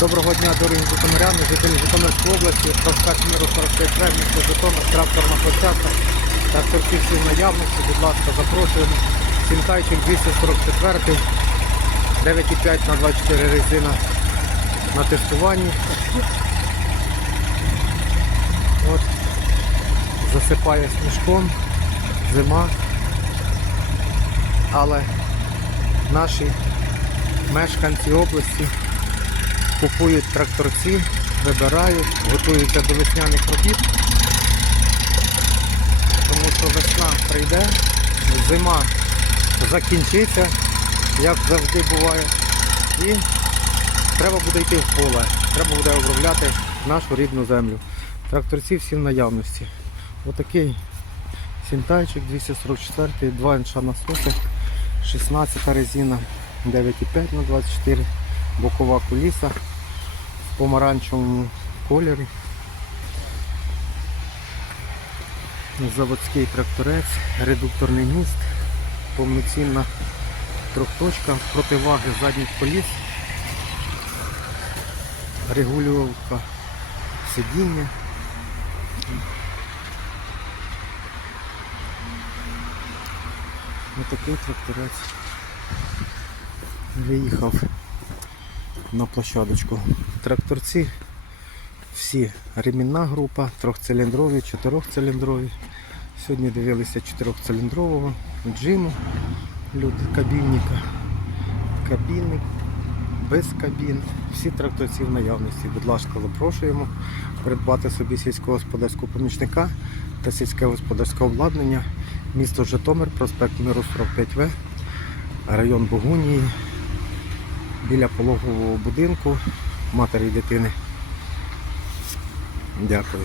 Доброго дня, дорогі житомиряни, жителі Житомирської області, проспект Миру 45 Фрем, місто Житомир, тракторна площадка, тракторці всі в наявності, будь ласка, запрошуємо. Сінтайчик 244, 9,5 на 24 резина на тестуванні. От, засипає сніжком, зима, але наші мешканці області купують тракторці, вибирають, готуються до весняних робіт. Тому що весна прийде, зима закінчиться, як завжди буває. І треба буде йти в поле, треба буде обробляти нашу рідну землю. Тракторці всі в наявності. Отакий сінтайчик 244, 2 інша насоси, 16 резина, 9,5 на 24, бокова куліса в помаранчевому кольорі. Заводський тракторець, редукторний міст, повноцінна трьохточка, противаги задніх коліс, регулювання сидіння. Ось такий тракторець виїхав на площадочку. Тракторці всі ремінна група, трьохциліндрові, чотирьохциліндрові. Сьогодні дивилися чотирьохциліндрового джиму, люди кабінника, кабінник, без кабін. Всі тракторці в наявності. Будь ласка, запрошуємо придбати собі сільськогосподарського помічника та сільське господарське обладнання. Місто Житомир, проспект Миру 45В, район Богунії, біля пологового будинку матері дитини. Дякую.